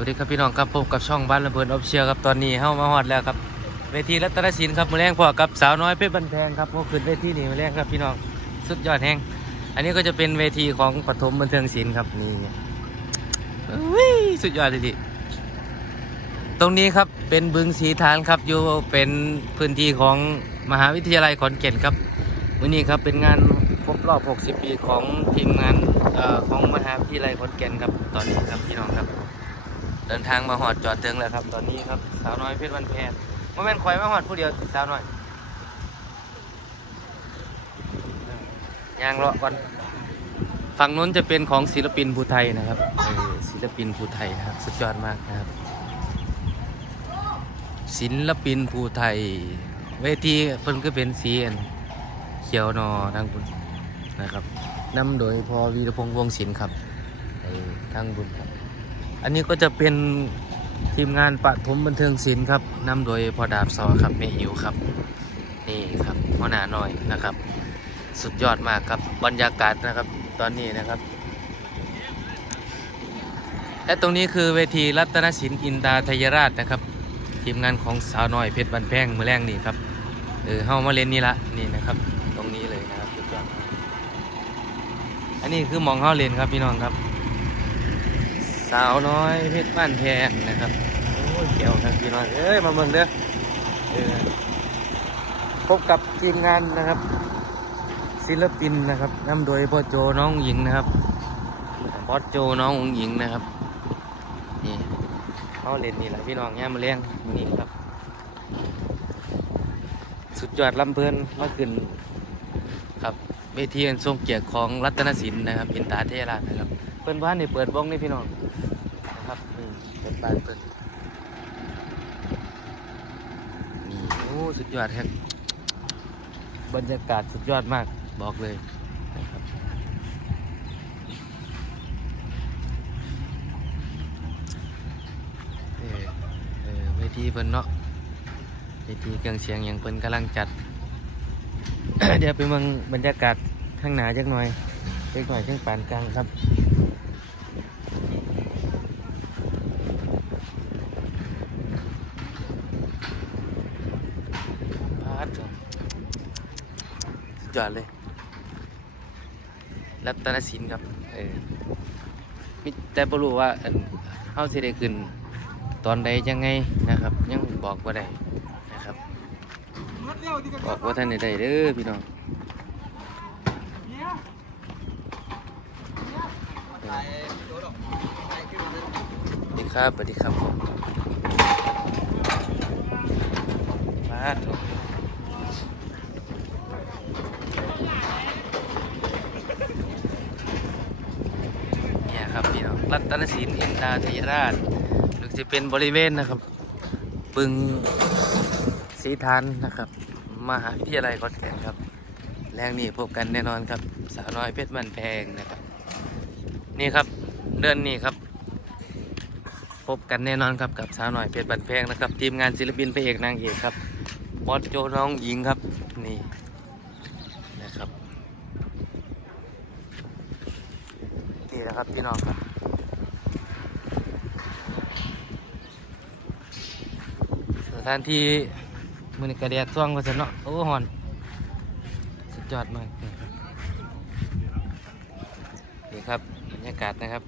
วัสดีครับพี่น้องครับพบกับช่องบ้านระเบิดออฟเชียครับตอนนี้เข้ามาฮอดแล้วครับเวทีรัตนศิลป์ครับมือแรงพ่อกับสาวน้อยเพชรบันแพงครับเมื่อคืนเวทีนี่มือแรงครับพี่น้องสุดยอดแห่งอันนี้ก็จะเป็นเวทีของปฐมบันเทิงศิลป์ครับนี่สุดยอดเลยดิตรงนี้ครับเป็นบึงสีฐานครับอยู่เป็นพื้นที่ของมหาวิทยาลัยขอนแก่นครับวันนี้ครับเป็นงานครบรอบ 60 ปีของทีมงานเอ่อของมหาวิทยาลัยขอนแก่นครับตอนนี้ครับพี่น้องครับ เดินทางมาหอดจอดเติงแล้วครับ ตอนนี้ครับสาวน้อยเพชรวันแพนโมเมนต์ข่อยมาหอดผู้เดียวสาวน้อยยางเลาะก่อนฝั่งนู้นจะเป็นของศิลปินภูไทยนะครับศิลปินภูไทยนะครับสุดยอดมากนะครับ ศิลปินภูไทย เวทีเพิ่นก็เป็นสีนเขียวนอทางบุญนะครับนำโดยพอวีรพงษ์วงศิลป์ครับเออทางบุญครับ อันนี้ก็จะเป็นทีมงานปฐมบันเทิงศิลป์ครับนำโดยพอดาบซอครับเมอิวครับ นี่ครับหัวหน้าหน่อยนะครับ สุดยอดมากครับบรรยากาศนะครับตอนนี้นะครับ และตรงนี้คือเวทีรัตนศิลป์อินดาทยราชนะครับ ทีมงานของสาวน้อยเพชรบันแพงมือแรงนี่ครับเออเฮามาเล่นนี่ละนี่นะครับ ตรงนี้เลยนะครับสุดยอดอันนี้คือมองเฮาเล่นครับพี่น้องครับ สาวน้อยเพชรบ้านแพงนะครับโอ้ยเกี่ยวครับพี่น้องเอ้ยมาเมืองเด้อเออพบกับทีมงานนะครับ ศิลปินนะครับนำโดยพ่อโจน้องหญิงนะครับพ่อโจน้องหญิงนะครับนี่เขาเล่นนี่แหละพี่น้องแง่มาเลี้ยงนี่ครับ สุดยอดลำเพลินเมื่อคืนครับเวทีอันทรงเกียรติของรัตนศิลป์นะครับอินตาเทราชนะครับ พิ่นบ้านนี่เปิดวงนี่พี่น้องนะครับเปิดบานเปิดนี่โอ้สุดยอดครับบรรยากาศสุดยอดมากบอกเลยนะครับเออเออเวทีเพิ่นเนาะเวทีเครื่องเสียงอย่างเพิ่นกำลังจัด เดี๋ยวไปเมืองบรรยากาศข้างหน้าจักหน่อยจักหน่อยจังปานกลางครับ พาดสุดย อดเลย รัตนศิลป์ครับเออมิแต่บ่รู้ว่าเฮาสิได้ขึ้น ตอนใดยังไงนะครับ ยังบอกบ่ได้นะครับ บอกว่าท่านได้ได้เด้อพี่น้องสวัสดีครับสวัสดีครับมาดเนี่ยครับพี่น้องรัตนศิลป์อิ นาธยราชหรือจะเป็นบริเวณนะครับปึงสีทานนะครับ มหาวิทยาลัยขอนแก่นครับ แรงนี้พบกันแน่นอนครับ สาวน้อยเพชรมันแพงนะครับ นี่ครับเดือนนี้ครับ พบกันแน่นอนครับกับสาวน้อยเพชรบันแพงนะครับ ทีมงานศิลปินพระเอกนางเอกครับบอสโจน้องหญิงครับนี่นะครับนี่นะครับพี่น้องครับ ถานที่มือนกระเดียดซ่องก็สนเนาะโอ้หอนสุดยอดมากนี่ครับบรรยากาศนะครับ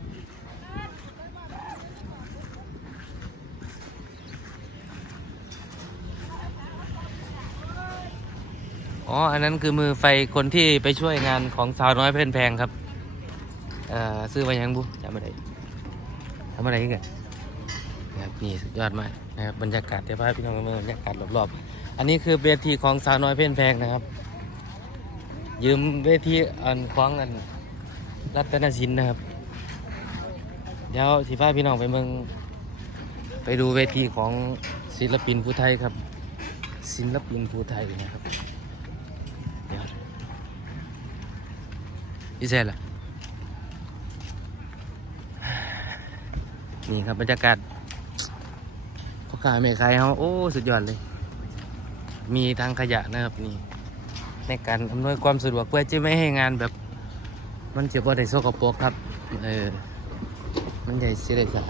อ๋อ อันนั้นคือมือไฟคนที่ไปช่วยงานของสาวน้อยเพลินแพงครับ เอ่อ ซื้อมายังบุจำไม่ได้ทำอะไรกัน นะครับนี่สุดยอดมากนะครับบรรยากาศเดี๋ยวพาพี่น้องมาเบิ่งบรรยากาศรอบๆอันนี้คือเวทีของสาวน้อยเพลินแพงนะครับ ยืมเวทีอันคล้องอันรัตนศิลป์นะครับ เดี๋ยวสิพาพี่น้องไปเมืองไปดูเวทีของศิลปินผู้ไทยครับ ศิลปินผู้ไทยนะครับเดี๋ยวอีเซ่ล่ะนี่ครับบรรยากาศ พ่อค้าแม่ขายเขาโอ้ สุดยอดเลย มีทางขยะนะครับนี่ ในการอำนวยความสะดวกเพื่อจะไม่ให้งานแบบ มันจะบ่ได้โซกปรกครับเออมันใหญ่เสียได้สาด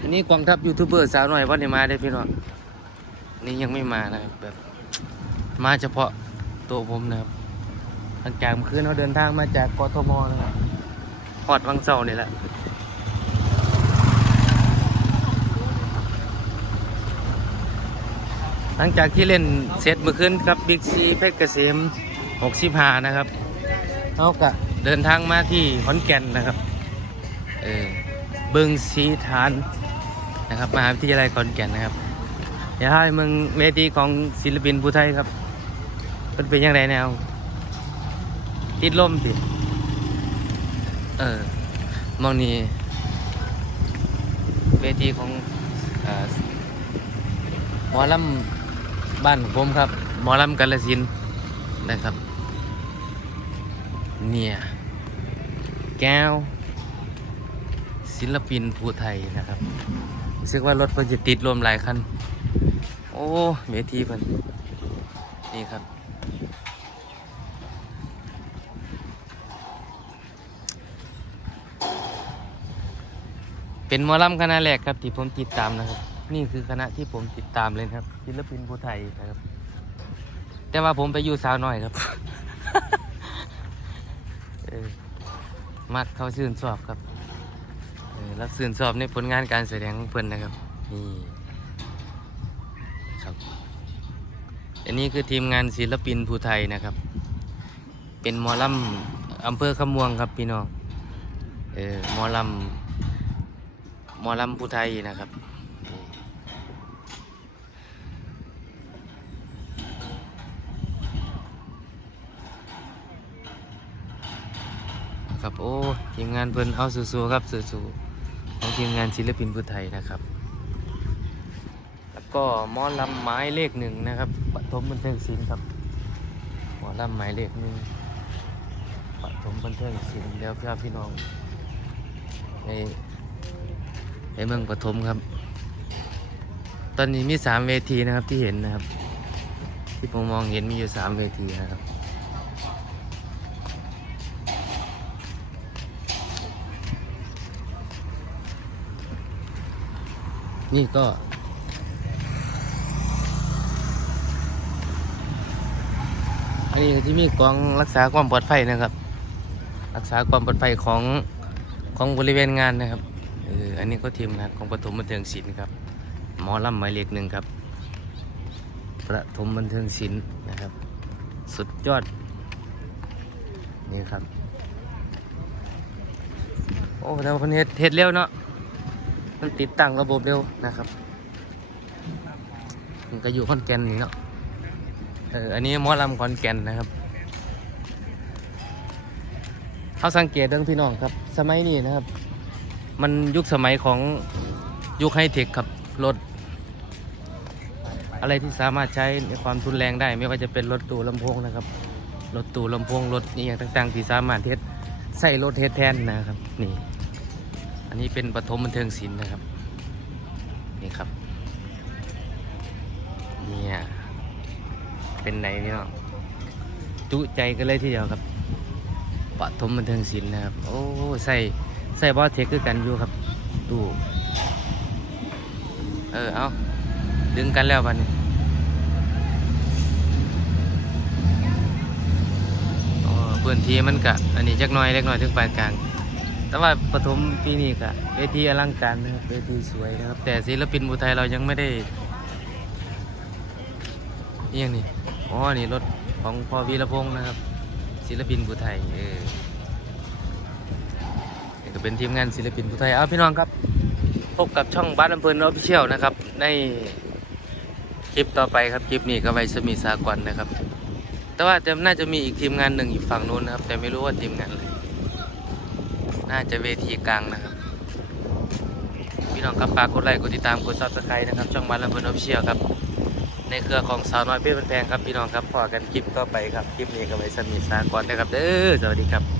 อันนี้กองทัพยูทูบเบอร์สาวหน่อยวันนี้มาได้พี่น้องนี่ยังไม่มานะครับแบบ มาเฉพาะตัวผมนะครับหลังจากเมื่อคืนเราเดินทางมาจากกทมนะครับพอดวังเสานี่แหละ หลังจากที่เล่นเซตเมื่อคืนครับบิ๊กซีเพชรเกษม65 นะครับเขาก็เดินทางมาที่ขอนแก่นนะครับ เออบึงสีฐานนะครับมหาวิทยาลัยขอนแก่นนะครับเดี๋ยวให้มึงเวทีของศิลปินผู้ไทยครับเป็นเป็นยังไงแนวติดลมสิเออมองนี้เวทีของอ่อหมอลำ บ้านของผมครับ หมอลำกาลสินนะครับ เนี่ย แก้ว ศิลปินภูไทยนะครับรู้สึกว่ารถเพิ่นจะติดรวมหลายคัน โอ้เวทีเพิ่นนี่ครับ เป็นหมอลำคณะแรกครับที่ผมติดตามนะครับ นี่คือคณะที่ผมติดตามเลยครับศิลปินภูไทยนะครับ แต่ว่าผมไปอยู่สาวน้อยครับมักเขาชื่นชอบครับแล้วสื่นสอบในผลงานการแสดงของเพิ่อนนะครับนี่ครับ อันนี้คือทีมงานศิลปินภูไทยนะครับ เป็นมอลำอำเภอขมวงครับพี่น้องเออมอลำหมอลำภูไทยนะครับ ครับ โอ้ทีมงานเพิ่นเอาสู้ๆครับสู้ๆของทีมงานศิลปินภูไทยนะครับ แล้วก็มอลำไม้เลขหนึ่งนะครับปฐมบันเทิงศิลป์ครับมอลำไม้เลขหนึ่งปฐมบันเทิงศิลป์แล้วพี่พี่น้องในในเมืองปฐมครับ ตอนนี้มีสามเวทีนะครับที่เห็นนะครับ ที่ผมมองเห็นมีอยู่สามเวทีนะครับ นี่ก็ อันนี้ที่มีกองรักษาความปลอดภัยนะครับ รักษาความปลอดภัยของของบริเวณงานนะครับเอออันนี้ก็ทีมงานของปฐมบันเทิงศิลป์ครับหมอลำหมายเลขหนึ่งครับประถมบันเทิงศิลป์นะครับ สุดยอด นี่ครับ โอ้แต่ว่าคนเฮ็ดเฮ็ดเร็วเนาะ มันติดตั้งระบบเร็วนะครับมันก็อยู่ขอนแก่นนี่เนาะเอออันนี้มอลำขอนแก่นนะครับเอาสังเกตเรื่องพี่น้องครับ สมัยนี้นะครับ มันยุคสมัยของยุคไฮเทคครับรถอะไรที่สามารถใช้ในความทุนแรงได้ ไม่ว่าจะเป็นรถตู้ลำโพงนะครับรถตู้ลำโพงรถนี่อย่างต่างๆ ที่สามารถเทสใส่รถเทสแทนนะครับ นี่ นี้เป็นปฐมบันเทิงศิลป์นะครับ นี่ครับ เนี่ย เป็นไหนพี่น้องจุใจกันเลยทีเดียวครับปฐมบันเทิงศิลป์นะครับ โอ้ใส่ใส่บอสเทคคือกันอยู่ครับ ดูเออเอาดึงกันแล้วบันพื้นที่มันกะอันนี้จักน้อยเล็กน้อยถึงปานกลาง แต่ว่าปฐมปีนี้กะเวทีอลังการนะครับเวทีสวยนะครับ แต่ศิลปินบุไทยเรายังไม่ได้นี่ยังนี่อ๋อนี่รถของพ่อวีรพงษ์นะครับ ศิลปินบุไทยเออนี่ก็เป็นทีมงานศิลปินบุไทยเอาพี่น้องครับ พบกับช่องบ้านอำเภอออฟฟิเชียลนะครับ ในคลิปต่อไปครับคลิปนี้ก็ไว้สมีสากลนะครับ แต่ว่าจะน่าจะมีอีกทีมงานหนึ่งอีกฝั่งนู้นนะครับ แต่ไม่รู้ว่าทีมงานอะไร น่าจะเวทีกลางนะครับ พี่น้องครับฝากกดไลค์กดติดตามกดซับสไครต์นะครับ ช่องบ้านลำเพลินออฟเชียลครับ ในเครือของสาวน้อยเพื่อนแพงครับพี่น้องครับพอกันคลิปก็ไปครับ คลิปนี้ก็ไว้สมีสากรนะครับเด้อสวัสดีครับ